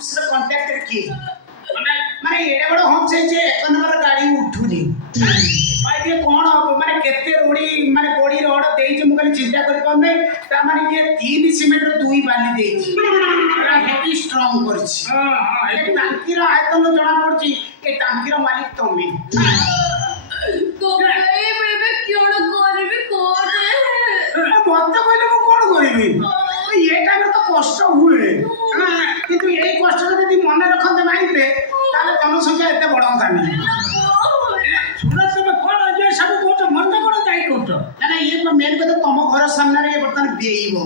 उससे कांटेक्ट किए माने एडे बड़ हम से जे एक नंबर गाड़ी उठुनी भाई ये कोन माने केते रोडी माने गोडी रोड देई जे मुकली चिंता कर पाउने ता माने ये 3 सीमेंट रो 2 बाली देई छी पूरा हेवी स्ट्रांग करछि हां ए टांकी रो आयतन जणा पड़छि ए टांकी रो मालिक तमे तो भाई बेबे क्यों न करबी कोने मत कहले मु कोन करबी ये टाइम तो कष्ट हुए किंतु ये कष्ट यदि मन रखते माइंडे ताले जनसंख्या एते बढ़ता नहीं सूरत में कोन जे सब कोट मन कोन जाई कोट ना ये तो मेन को तुम घर सामने रे बर्तन बेइबो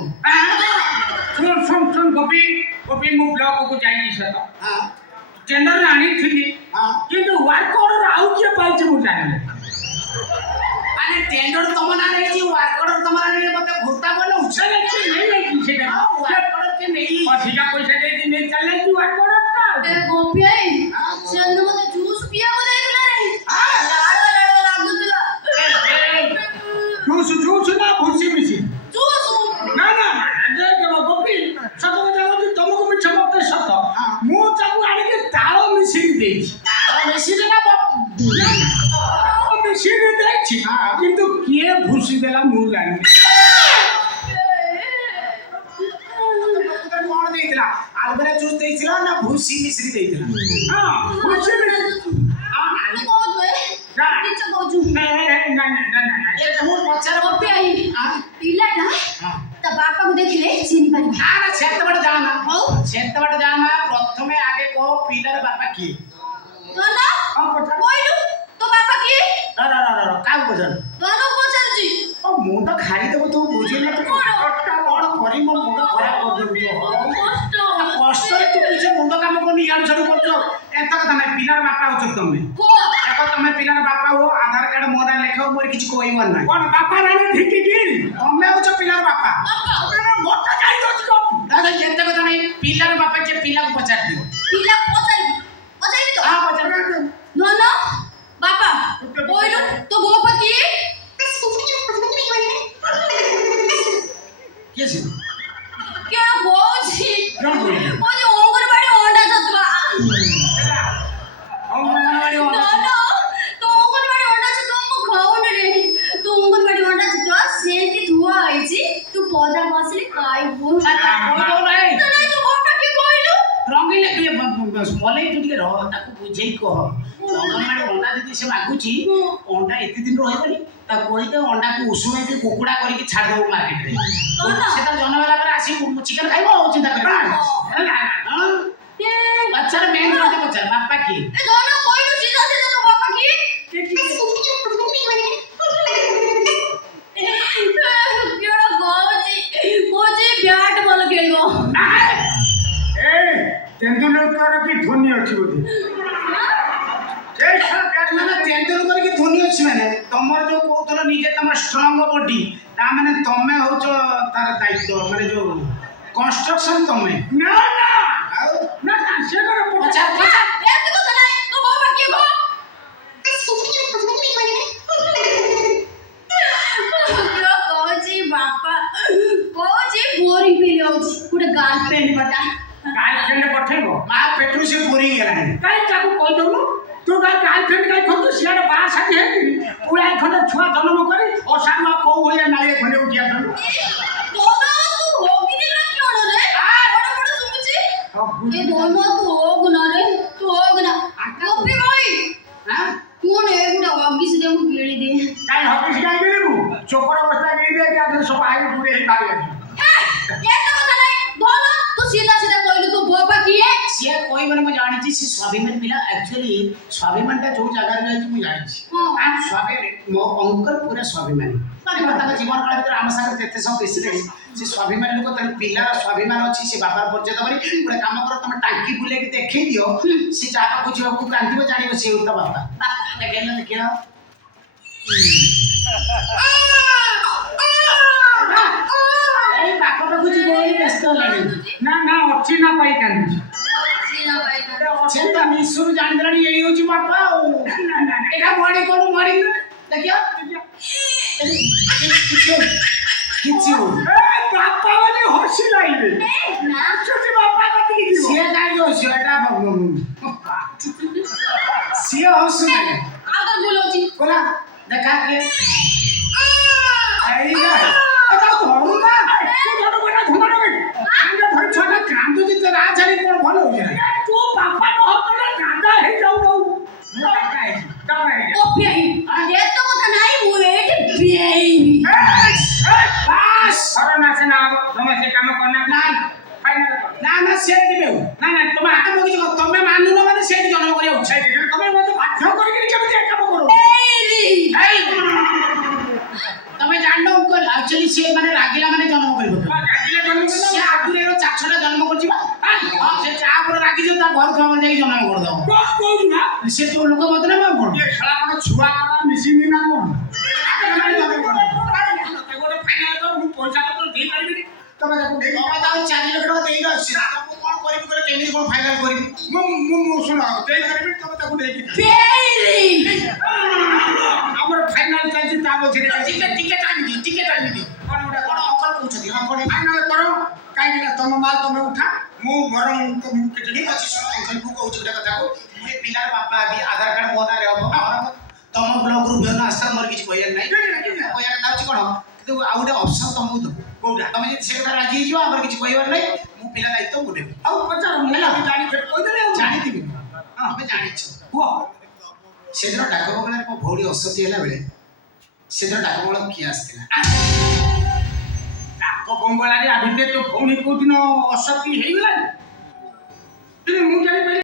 सुन गोपी मु ब्लॉक को जाई छ तो हां टेंडर आनी थी हां किंतु वर्क ऑर्डर आउ के पाइ छ मु जाने अरे टेंडर तुम ना रे जी वर्क ऑर्डर तुम ना रे मते भूता बोले उछे नहीं सेटा वर्क ऑर्डर के नहीं अधिका पैसा दे दी नहीं चले की वर्क ऑर्डर का ए गोपी आई चल मते जूस पिया को देला रे हां लाल लागुतला जूस ना भूसी मिसी जूस ना जे के गोपी सत जाओ कि तुमको मिछ मते सत मु चाकू आनी के तालो मिसी देछि मिसी ना मिसी देछि किंतु किए भूसी देला मु जानि कौन देइतला आलबरा जूस देइतला ना भूसी मिश्री देइतला हां भूसी मिश्री हां तो बहुत है ना नीचे गोजू ना ये तो पचार गोपी आई पिला ना हां त बापा को देखले चिनी पानी ना छेत बड़ जाना प्रथमे आगे को पिलर बापा की दोनो हां पचार कोइलु तो बापा की ना का बजन दोनो पचार जी ओ मुंड खाली देबो तू बुझे ना तू कट्टा कोन करी मो मुंड खराब कर देबो कष्ट कष्ट रे तू पीछे मुंड काम को नियाल छरू करछो एता कथा नै पिलर बापा हो तुमे को देखो तुमे पिलर बापा हो आधार कार्ड मोरा लेखो मोर किछ कोइवन नै कोन बापा रानी ठीक की तुमे हो पिलर बापा अरे मोटा जाई दो को दादा एता कथा नै पिलर बापा के पिला को पचार दियो पिला पचार तो हां पचार दोनो बापा कोइलु तो बापा की केसी केड़ा बोझी कोन बोल ओजे ओंगरबाड़ी ओंडा जतवा अंगनवाड़ी वाला दोनो तो ओंगरबाड़ी ओंडा छ तुम खाउन रे तो ओंगरबाड़ी ओंडा छ तो सेती धुआ आइछि तू पौधा बसले खाइबो कोइ नै तो नहीं तो बापा की कोइलु रंगीले मले तू टिके रह ताको बुझेई कह अंगनवाड़ी अंडा दीदी से मागुची अंडा एते दिन रहबनी ता कोइ तो अंडा को उसुमे के कुकुड़ा करी के छाड़ दबो मार्केट रे सेटा जनवाला पर आसी चिकन खाइबो चिंता कर ना ए अच्छा मेन रोटे पचार बापा की ए दोनो कोइलु सीधा सीधा तो बापा की केड़ा गोजी गोजी ब्याट बोल गेलो ए तेंदुलकर की ध्वनि अछि बोली जय सरकार माने तेंदुलकर की ध्वनि अछि माने तमर जो कोथलो निजे तमर स्ट्रांग बॉडी ता माने तमे होचो तार दायित्व माने जो कंस्ट्रक्शन तमे ना से कर पचार ए तो नहीं तो बापा की गो केड़ा गोजी बापा गोजी बोरी पिलो पुरे गर्लफ्रेंड बता गार्लफ्रेंड पठेबो मा पेट्रो से बोरी गेला काई ताको कहि दउनु तू गार्लफ्रेंड काई खतु सियाड बा साथी है पूरा खंड छुआ जन्म करी असामा को होया नाले खंडे उठिया छनु दोनो तू होगी दिला क्यों रे बड़ा बड़ा सुमुची ए दोनो तू होग ना रे तू होग ना गोपी भाई हां कोन है गुडा होगी से मु गेली दे काई हॉकी काई गेलु चोकर अवस्था गेली दे क्या सब आगे पूरे ही बागे ये तो कथा नहीं दोनो तू सीधा सीधा कहलु तू बापा की है से कोई मन में जानि छी से स्वाभिमान मिला एक्चुअली स्वाभिमानटा जो जगह रे छी मु जानि छी आ स्वाभिमान मो अंकर पूरा स्वाभिमानी ताका जीवन काल भीतर आम सागर जेते सब बेसी रे से स्वाभिमानी लोक तन पिला स्वाभिमान अछि से बापार पर्यत करी पुरा काम कर तुम टांकी बुले के देखै दियो से जाका बुझियो को कांतिबो जानिबो से उता बापा बापा गेल देखियो ए बापा को जी बोली व्यस्त लानी ना अछि ना पाई कांदी सीना भाई छेता मिसुर जानदरानी यही होची बापा ना एका बॉडी कोनु मरी देखियो किछु ए बापा वाली हसी लाइले ना छोटी बापा कति की से गाइलो ଝିଅଟା ସିଏ ହସୁନାହିଁ ଆଉ ତ ବୁଲଉଛି ବୋଲା ଦେଖା କିଏ ଆଇଲା ତାକୁ ଧରୁ ନା ତୁ ଧରୁ ଗୋଟା ଧୁମାର ବେଟି ଆମେ ଧରି ଛୋଟ କାନ୍ଦୁଛି ତ ରାଜ ଛାଡି କଣ ଭଲ ହଉଛି ନା ତୁ ବାପା ନ ହତଲେ କାନ୍ଦା ହେଇ ଯାଉ ମୁଁ କାକା ହେଇଛି କାକା ହେଇଛି ଓ ପିଆଇ ଏତ କଥା ନାହିଁ ମୁଁ ଏଇଠି ପିଆଇବି ବାସ୍ ଘର ନାଚେ ନା ତମେ ସେ କାମ କରନା ନା ଫାଇନାଲ କର ନା ନା ସେଠି ବେଉ ନା ନା ତମେ ଆଗ କିଛି ତମେ ମାନୁନ ମାନେ ସେଠି ଜନ୍ମ କରିବାକୁ ସେ ତମେ ମତେ ବାଧ୍ୟ କରିକି କେମିତି ଏ କାମ କର ତମେ ଜାଣିନ ଅଙ୍କଲ ଆକ୍ଚୁଆଲି ସେ ମାନେ ରାଗିଲା ମାନେ ଜନ୍ମ କରିବ ରାଗିଲେ ଜନ୍ମ ସେ ଆଗୁରେ ଚାଷଟା ଜନ୍ମ କରୁଛି ବା ହଁ ସେ ଚା ଉପରେ ରାଗିଯିବ ତା ଘର ଛୁଆ ଯାଇକି ଜନ୍ମ କରିଦବ କଣ କହୁଛୁ ନା ସେ ତ ଲୋକ ମତେ ନା କଣ ଏ ଖେଳା କଣ ଛୁଆ ଗୁଡା ମିଶିନି ନା କଣ ଗୋଟେ ଫାଇନାଲ କର ମୁଁ ପଇସା ପତ୍ର ଦେଇ ପାରିବିନି ତମେ ତାକୁ ଦେଇ ତମେ ତାକୁ 4 ଲକ୍ଷ ଟଙ୍କା ଦେଇକି ଆସିଛି ମୁଁ କଣ କରିବି କହିଲେ କେମିତି କଣ ଫାଇନାଲ କରିବି ମୁଁ ଶୁଣ ଦେଇ ପାରିବିନି ତମେ ତାକୁ ଦେଇକି ପିଆଇବି ଆମର ଫାଇନାଲ ଚାଲିଛି ତା ମଝିରେ ଟିକେ ଟାଇମ୍ ଦିଅ କଣ ଗୋଟେ କଣ ଅଙ୍କଲ କହୁଛନ୍ତି ହଁ କଣ ଫାଇନାଲ କର କାହିଁକି ନା ତମ ମାଲ ତମେ ଉଠା ମୁଁ ବରଂ ତମକୁ କିଛି ଠିକ ଅଛି ଶୁଣ ଅଙ୍କଲ ମୁଁ କହୁଛି ଗୋଟେ କଥା ମୁଁ ଏ ପିଲାର ବାପା ବି ଆଧାର କାର୍ଡ ମୋ ନାଁରେ ହବ ତମ ବ୍ଲକରୁ ବିହନ ଆସିଲା ମୋର କିଛି କହିବାର ନାହିଁ କହିବା କଥା ହଉଛି କଣ କିନ୍ତୁ ଆଉ ଗୋଟେ ଅପସନ ତମକୁ ଦେବୁ କୋଉଟା ତମେ ଯଦି ସେ କଥା ରାଜି ହେଇଯିବ ଆମର କିଛି କହିବାର ନାହିଁ ମୁଁ ପିଲା ଦାୟିତ୍ୱ ମୁଁ ନେବି ଆଉ ପଚାର ମୁଁ ଜାଣିଥିଲି କହିଦେଲି ଆଉ ଜାଣିଥିବି ହଁ ଆମେ ଜାଣିଛୁ କୁହ ସେଦିନ ଡାକ ବଙ୍ଗଳାରେ ମୋ ଭଉଣୀ ଅସତି ହେଲା ବେଳେ ସେଦିନ ଡାକ ବଙ୍ଗଳା କିଏ ଆସିଥିଲା ଡାକ ବଙ୍ଗଳାରେ ଆ ଭିତରେ ତୋ ଭଉଣୀ କୋଉଦିନ ଅସତି ହେଇଗଲାଣି ମୁଁ ଜାଣିପାରିଲି